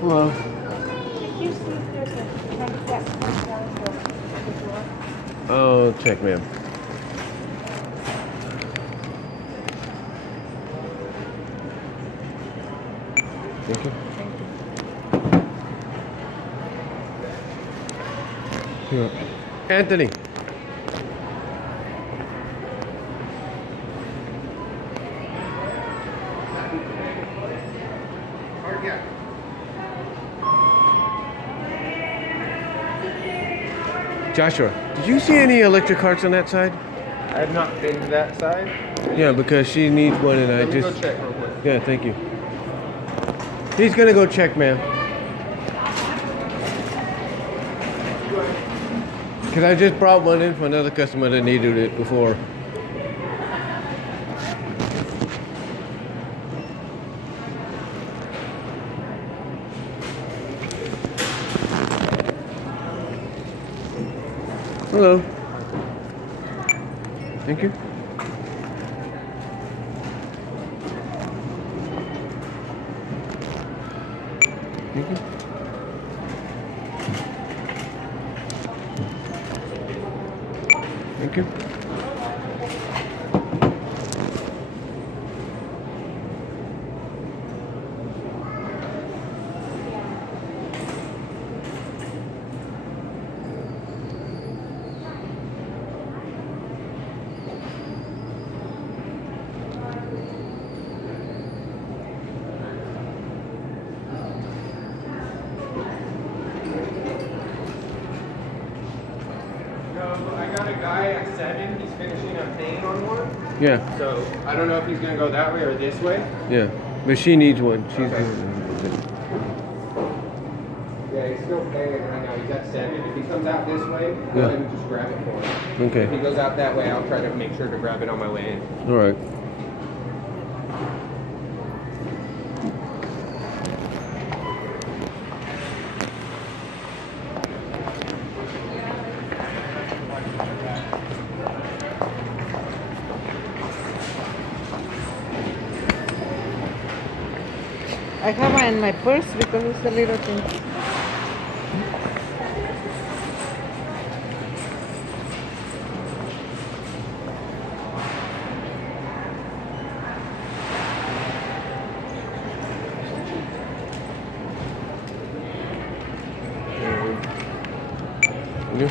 Hello. If you see if there's a handicap come down the door. Oh, check, ma'am. Thank you. Here. Anthony. Joshua, did you see any electric carts on that side? I have not been to that side. Yeah, because she needs one and I Let me just... go check real quick. Yeah, thank you. He's gonna go check, ma'am. Cause I just brought one in for another customer that needed it before. Hello. Thank you. Thank you. Thank you. I got a guy at 7. He's finishing a paint on one. Yeah, So I don't know if he's gonna go that way or this way. yeah. But she needs one. She's Okay. doing Yeah, he's still paying right now. He's at 7. If he comes out this way, Yeah. let him just grab it for him. Okay. If he goes out that way, I'll try to make sure to grab it on my way in. All right. I have one in my purse because it's a little thing. You?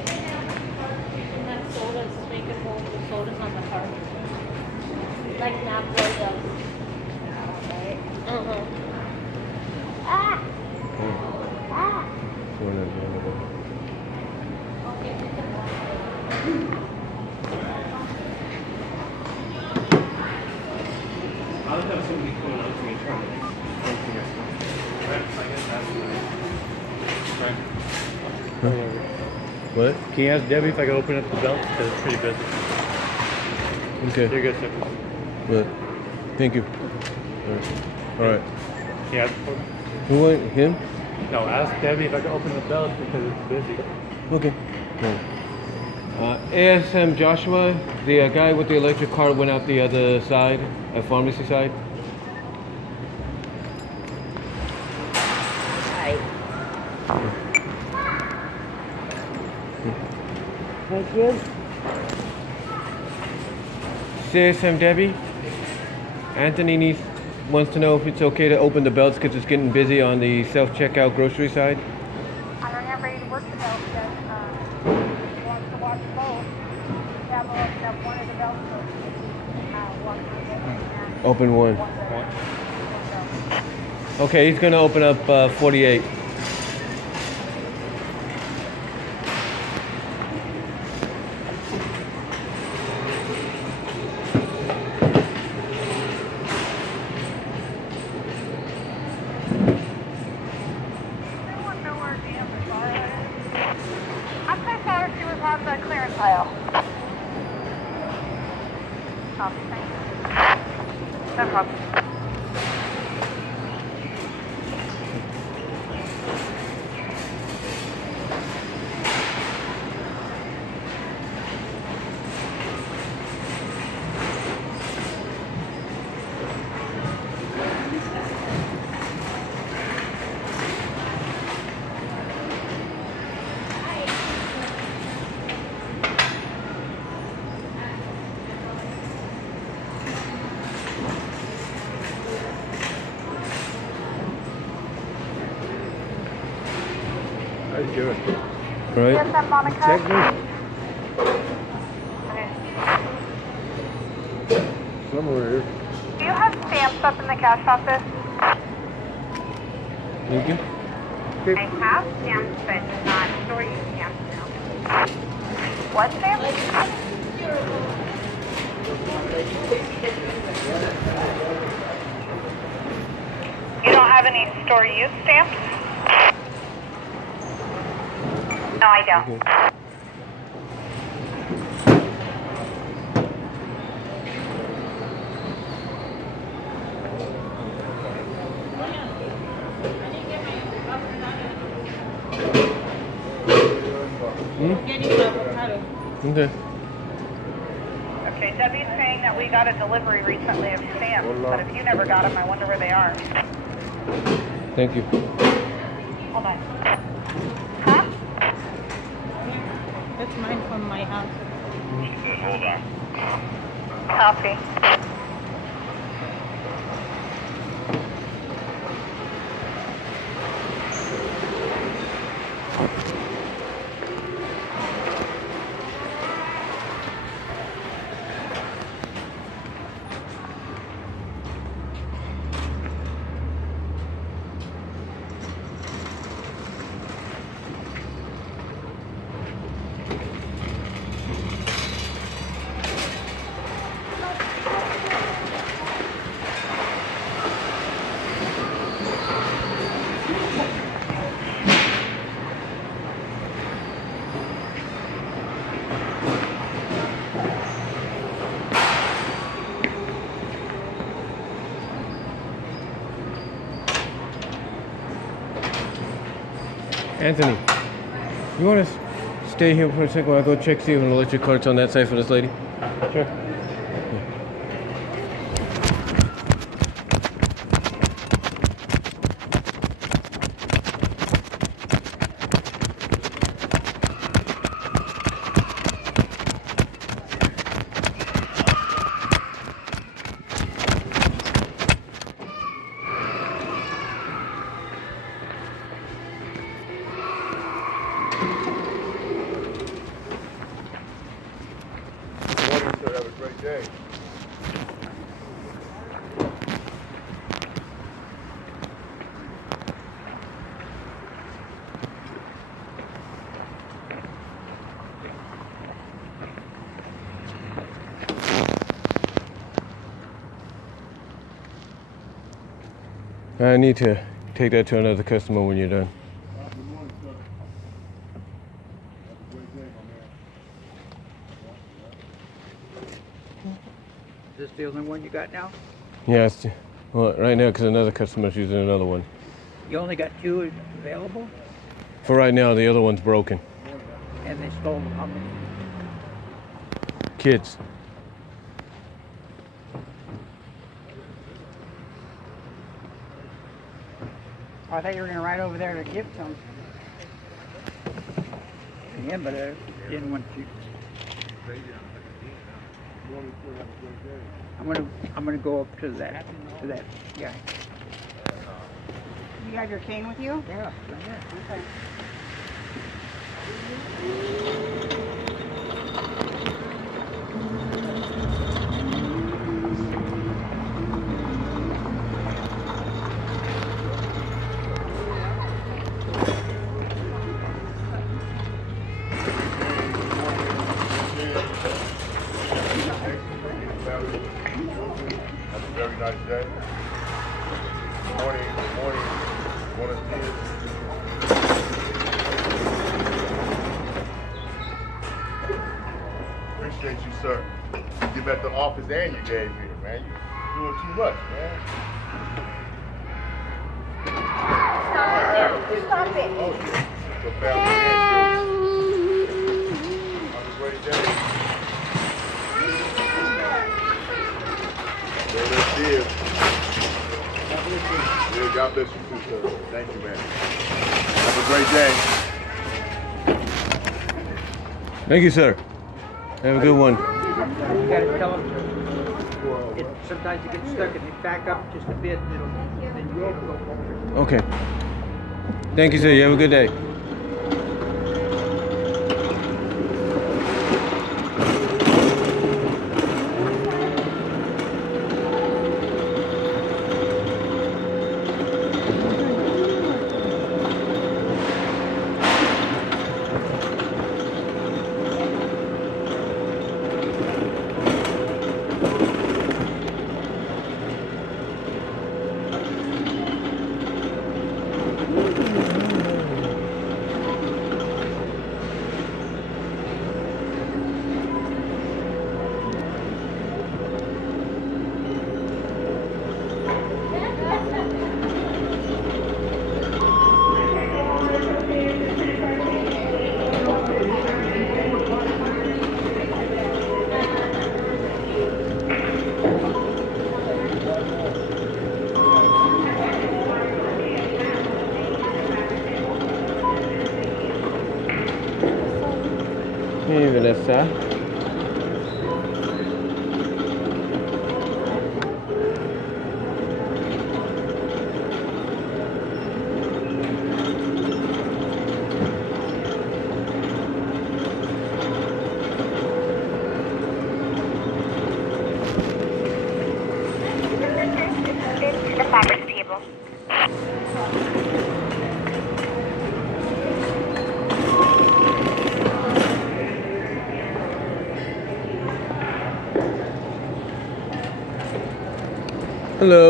And that sodas, make it hold the sodas on the cart. Like Napoli does. Right? Uh-huh. Ah! Ah! Okay, we can I'll have somebody coming up to me trying to right, I guess that's right. What? Can you ask Debbie if I can open up the belt? Because it's pretty busy. Okay. You're good, sir. Good. Thank you. All right. Can you ask for me? Who went? Him? No, ask Debbie if I can open the belt because it's busy. Okay. ASM Joshua, the guy with the electric car went out the other side, pharmacy side. Thank you. CSM Debbie. Anthony needs wants to know if it's okay to open the belts because it's getting busy on the self-checkout grocery side. I don't have ready to work the belts yet. He wants to watch both. Yeah, we'll open up one of the belts so walk through it and Open one. one belt. Okay, he's gonna open up 48. Anyone know where Dan Mazzara is? I thought she was on the clearance aisle. Thank you. No problem. That's good. Right? Yes, I'm Monica. Check me. Okay. Somewhere here. Do you have stamps up in the cash office? Thank you. I have stamps, but not store you stamps now. What stamps? You don't have any store use stamps? No, I don't. Okay. Okay, Debbie's saying that we got a delivery recently of stamps, but if you never got them, I wonder where they are. Thank you. Hold on. Huh? That's mine from my house. Hold on. Copy. Anthony, you want to stay here for a second while I go check see if an electric cart's on that side for this lady? Sure. Have a great day. I need to take that to another customer when you're done. Good morning, sir. Have a great day, my man. Is this the only one you got now? Yes. Well, right now, because another customer's using another one. You only got two available, For right now, the other one's broken. and they stole how many? Kids. Oh, I thought you were gonna ride over there to give some. Yeah, but I didn't want you. I'm gonna go up to that guy. You have your cane with you? Yeah. Okay. Have a very nice day. Good morning, good morning. Buenos dias. Appreciate you, sir. You give at the office and you gave here, man. You doing too much, man. Stop it. Oh, yeah. So family and children. Have a great day. Buenos dias. Yeah, God bless you too, sir. Thank you, man. Have a great day. Thank you, sir. Have a good one. You gotta tell them. Sometimes you get stuck and you back up just a bit, and then you go forward. Okay. Thank you, sir. You have a good day. Hey, Vanessa. It's the fabric table. Hello.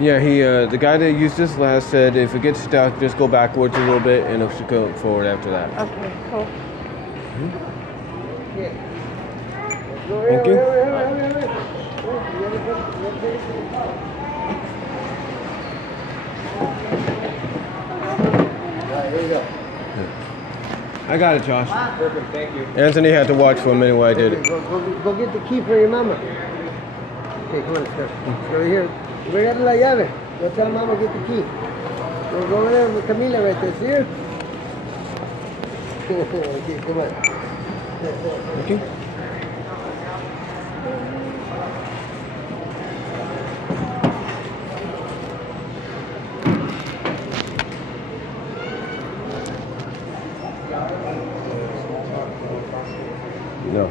Yeah, the guy that used this last said if it gets stuck, just go backwards a little bit and it should go forward after that. Okay, cool. Thank you. I got it, Josh. Perfect, thank you. Anthony had to watch for a minute while I did it. Go get the key for your mama. Okay, come on, let's go. Over here. Regale la llave. Go tell mama get the key. Go over there with Camila right there. See her? Okay, come on. Okay. No.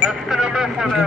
That's the number for the